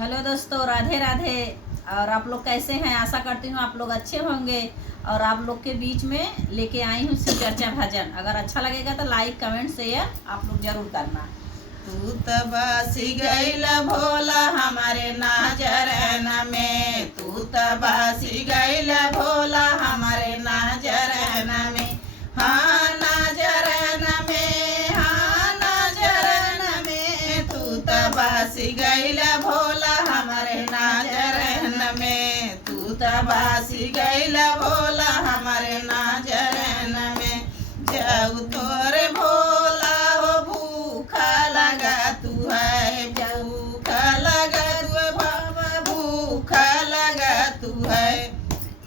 Hello दोस्तों, राधे राधे। और आप लोग कैसे हैं? आशा करती हूँ आप लोग अच्छे होंगे। और आप लोग के बीच में लेके आई हूँ शिव चर्चा भजन। अगर अच्छा लगेगा तो लाइक कमेंट शेयर आप लोग जरूर करना। तू त बासी गैला भोला हमारे नाजरन में, तू त बासी गैला भोला हमारे नाजरन में। हाँ नाजरन में, हाँ नाजरन में, तू त बासी गैला भोला हमारे नाजरन में, तू त बासी गैला भोला हमारे नाजरन में। जाऊ तोरे भोला हो भूखा लगा तू है, भूखा लगा तू है बाबा, भूखा लगा तू है।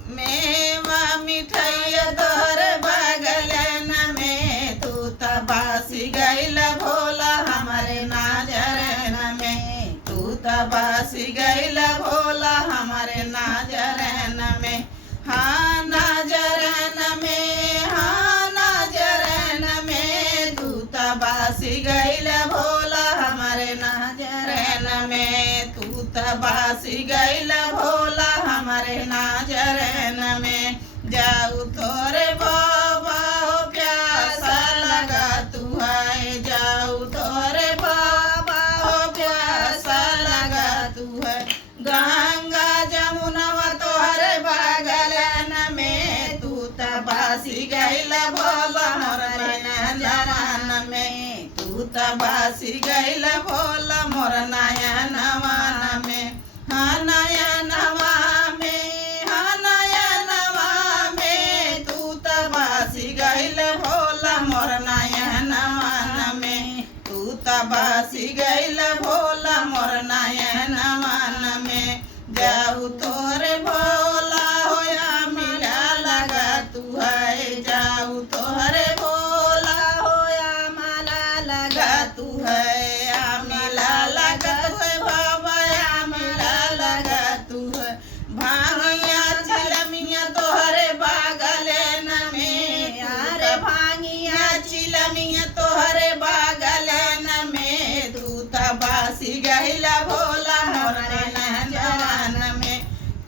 मेवा मिठाइया तोहरे बगलन में, तू त बासी गैला भोला हमारे नाजरन में, तू त बासी गैला भोला हमारे नाजरन में। हाँ नाजरन में, हाँ नाजरन में, तू त बासी गैला भोला हमारे नाजरन में, तू त बासी गैला भोला हमारे नाजरन में। जाऊ तोरे बाबा हो प्यासा लगा तू है, जाऊ तोरे बाबा हो प्यासा लगा तू है। गंगा जमुनवा तोहरे बगलन में, तू त बासी गैला भोला हमारे नयनवन में, तू त बासी गैला भोला मोर नयनवन में। हाँ नयनवा में, हाँ नयनवा में, तू त बासी गैला भोला मोर नयनवन में, तू त बासी गैला भोला मोर नयनवन में। जाऊ तोरे भोला होया मिला लगा तू है, जाऊ तोरे भोला होया माला लगा तू है। मिला लगा तू है बाबा, मिला लगा तू है। भांगिया चिलमिया तोहरे बागलन में, अरे भांगिया चिलमिया तोहरे बागलन में, तू त बासी गैला भोला मोरे नयनवन में,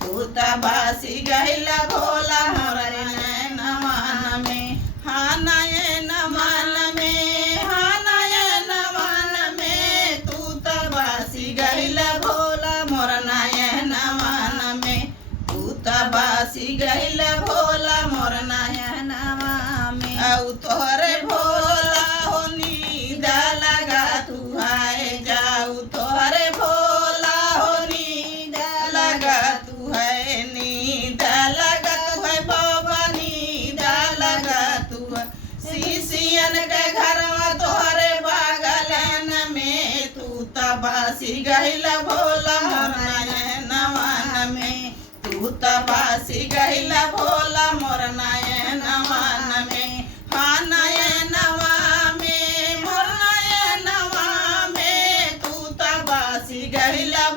तू त बासी गैला भोला मोरे नयनवन में। हाँ नयनवन में, हाँ नयनवन में, तू त बासी गैला भोला मोर नयनवन में, तू त बासी गैला भोला मोर नयनवन में। औ तोहरे भोला हो नींद लगा तू है, जाऊ तोहरे भोला हो नींद लगा तू है। नींद लगा तू है बाबा, नींद लगा तू है। शिशियन के घरवा तोहरे बगलन में, तू त बासी गैला भोला मोर नयनवन में, तू त बासी गैला भोला मोर नयनवन में। हाँ नयनवा में, मोर नयनवा में, तू त बासी गैला